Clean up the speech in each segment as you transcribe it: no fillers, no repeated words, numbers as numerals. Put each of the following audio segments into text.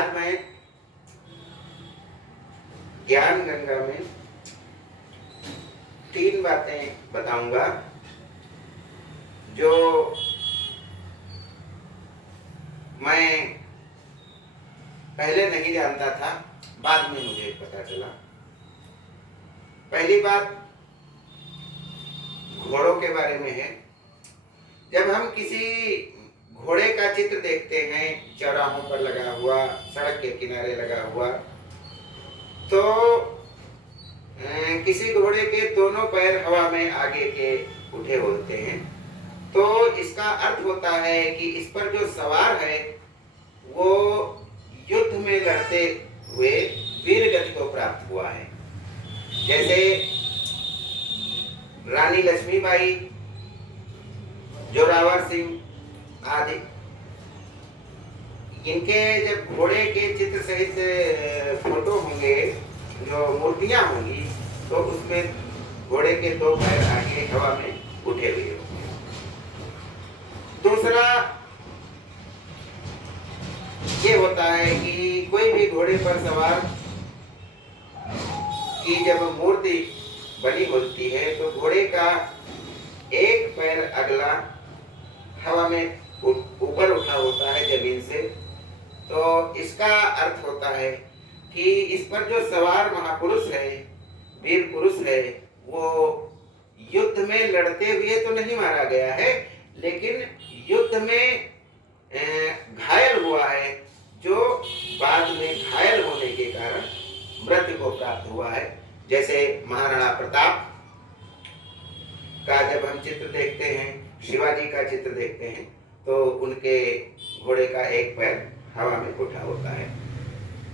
आज मैं ज्ञान गंगा में 3 बातें बताऊंगा जो मैं पहले नहीं जानता था, बाद में मुझे पता चला। पहली बात घोड़ों के बारे में है। जब हम किसी घोड़े का चित्र देखते हैं, चौराहों पर लगा हुआ, सड़क के किनारे लगा हुआ, तो किसी घोड़े के दोनों पैर हवा में आगे के उठे होते हैं, तो इसका अर्थ होता है कि इस पर जो सवार है वो युद्ध में लड़ते हुए वीर गति को प्राप्त हुआ है। जैसे रानी लक्ष्मीबाई, जोरावर सिंह आदि, इनके जब घोड़े के चित्र सहित फोटो होंगे, जो मूर्तियां होंगी, तो उसमें घोड़े के 2 पैर आगे हवा में उठे हुए होंगे। दूसरा ये होता है कि कोई भी घोड़े पर सवार की जब मूर्ति बनी होती है तो घोड़े का एक पैर अगला हवा में ऊपर उठा होता है जमीन से। तो इसका अर्थ होता है कि इस पर जो सवार महापुरुष है, वीर पुरुष है, वो युद्ध में लड़ते हुए तो नहीं मारा गया है, लेकिन युद्ध में घायल हुआ है, जो बाद में घायल होने के कारण मृत्यु को प्राप्त हुआ है। जैसे महाराणा प्रताप का जब हम चित्र देखते हैं, शिवाजी का चित्र देखते हैं, तो उनके घोड़े का एक पैर हवा में उठा होता है।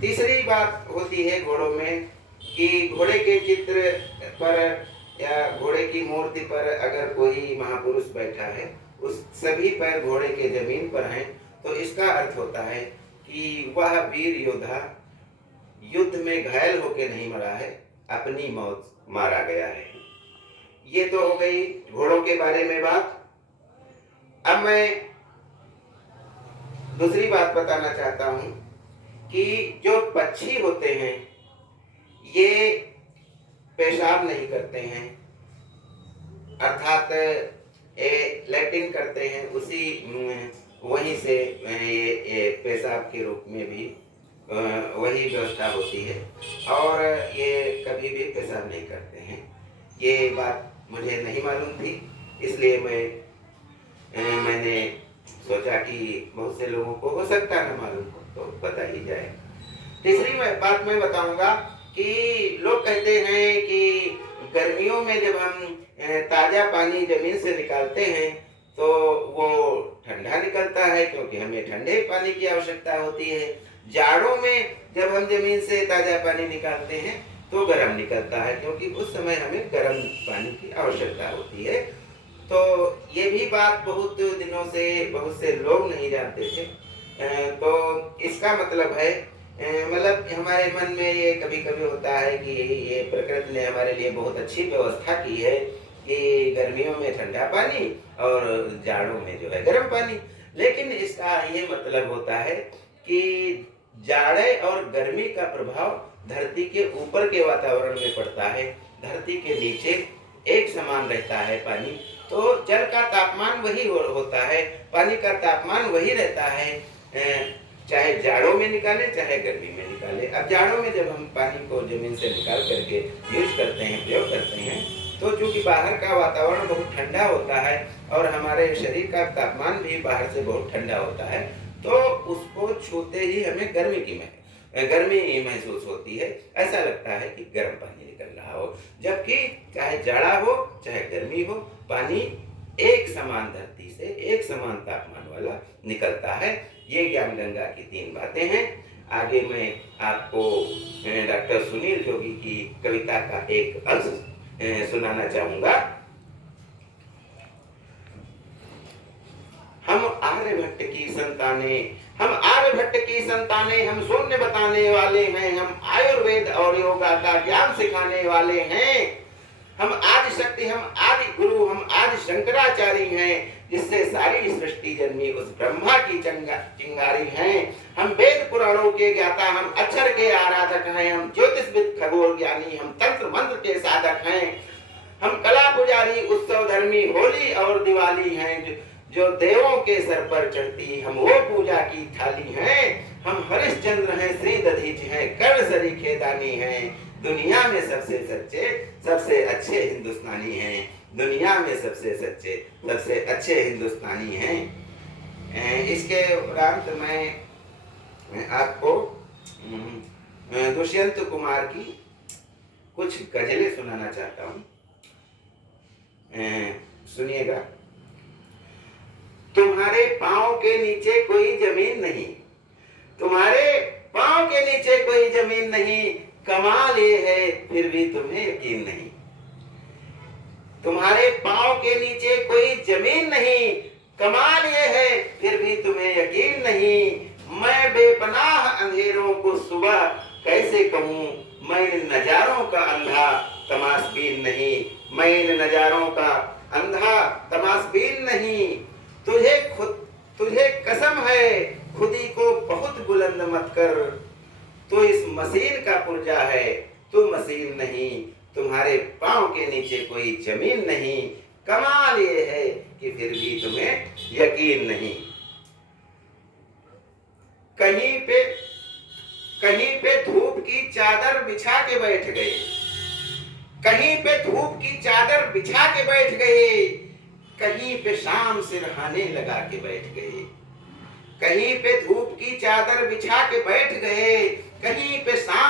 तीसरी बात होती है घोड़ों में कि घोड़े के चित्र पर या घोड़े की मूर्ति पर अगर कोई महापुरुष बैठा है, उस सभी पैर घोड़े के जमीन पर हैं, तो इसका अर्थ होता है कि वह वीर योद्धा युद्ध में घायल होकर नहीं मरा है, अपनी मौत मारा गया है। ये तो हो गई घोड़ों के बारे में बात। अब मैं दूसरी बात बताना चाहता हूं कि जो पक्षी होते हैं ये पेशाब नहीं करते हैं, अर्थात लैट्रिन करते हैं, उसी वहीं से ये पेशाब के रूप में भी वही व्यवस्था होती है, और ये कभी भी पेशाब नहीं करते हैं। ये बात मुझे नहीं मालूम थी, इसलिए मैंने सोचा कि बहुत से लोगों को हो सकता है न मालूम हो, तो बता ही जाए। तीसरी बात मैं बताऊंगा कि लोग कहते हैं कि गर्मियों में जब हम ताज़ा पानी जमीन से निकालते हैं तो वो ठंडा निकलता है, क्योंकि हमें ठंडे पानी की आवश्यकता होती है। जाड़ों में जब हम जमीन से ताज़ा पानी निकालते हैं तो गर्म निकलता है, क्योंकि उस समय हमें गर्म पानी की आवश्यकता होती है। तो ये भी बात बहुत दिनों से बहुत से लोग नहीं जानते थे। तो इसका मतलब है, मतलब हमारे मन में ये कभी कभी होता है कि ये प्रकृति ने हमारे लिए बहुत अच्छी व्यवस्था की है कि गर्मियों में ठंडा पानी और जाड़ों में जो है गर्म पानी। लेकिन इसका ये मतलब होता है कि जाड़े और गर्मी का प्रभाव धरती के ऊपर के वातावरण में पड़ता है, धरती के नीचे एक समान रहता है पानी। तो जल का तापमान वही होता है, पानी का तापमान वही रहता है, चाहे जाड़ों में निकाले चाहे गर्मी में निकाले। अब जाड़ों में जब हम पानी को जमीन से निकाल करके यूज करते हैं, प्रयोग करते हैं, तो चूंकि बाहर का वातावरण बहुत ठंडा होता है और हमारे शरीर का तापमान भी बाहर से बहुत ठंडा होता है, तो उसको छूते ही हमें गर्मी महसूस होती है। ऐसा लगता है कि गर्म पानी निकल रहा हो, जबकि चाहे जाड़ा हो चाहे गर्मी हो, पानी एक समान धरती से एक समान तापमान वाला निकलता है। ये ज्ञान गंगा की 3 बातें हैं। आगे मैं आपको डॉक्टर सुनील जोगी की कविता का एक अंश सुनाना चाहूंगा। हम आर्यभट्ट की संतानें, हम शून्य बताने वाले हैं, हम आयुर्वेद और योगा का ज्ञान सिखाने वाले हैं। हम आदि शक्ति, हम आदि गुरु, हम आदि शंकराचार्य हैं। जिससे सारी सृष्टि जन्मी, उस ब्रह्मा की चिंगारी हैं। हम वेद पुराणों के ज्ञाता, हम अक्षर के आराधक हैं, हम ज्योतिषविद खगोल ज्ञानी, हम तंत्र मंत्र के साधक हैं, हम कला पुजारी, उत्सव धर्मी, होली और दिवाली हैं, जो देवों के सर पर चढ़ती हम वो पूजा की थाली हैं। हम हरिश्चंद्र हैं, श्री दधीच हैं, कर्ण सरीखे दानी हैं, दुनिया में सबसे सच्चे सबसे अच्छे हिंदुस्तानी हैं, दुनिया में सबसे सच्चे सबसे अच्छे हिंदुस्तानी हैं। इसके उपरांत मैं आपको दुष्यंत कुमार की कुछ गजलें सुनाना चाहता हूँ, सुनिएगा। तुम्हारे पाँव के नीचे कोई जमीन नहीं, तुम्हारे पाँव के नीचे कोई जमीन नहीं, कमाल ये है फिर भी तुम्हें यकीन नहीं। तुम्हारे पाँव के नीचे कोई जमीन नहीं, कमाल ये है फिर भी तुम्हें यकीन नहीं। मैं बेपनाह अंधेरों को सुबह कैसे कहूँ, मैं इन नजारों का अंधा तमाशबीन नहीं, मैं इन नजारों का अंधा तमाशबीन नहीं। तुझे कसम है खुदी को बहुत बुलंद मत कर, तू इस मशीन का पुर्जा है, तू मशीन नहीं। तुम्हारे पाँव के नीचे कोई जमीन नहीं, कमाल ये है कि फिर भी तुम्हें यकीन नहीं। कहीं पे धूप की चादर बिछा के बैठ गए, कहीं पे धूप की चादर बिछा के बैठ गए, कहीं पे शाम सिरहाने लगा के बैठ गए। कहीं पे धूप की चादर बिछा के बैठ गए, कहीं पे शाम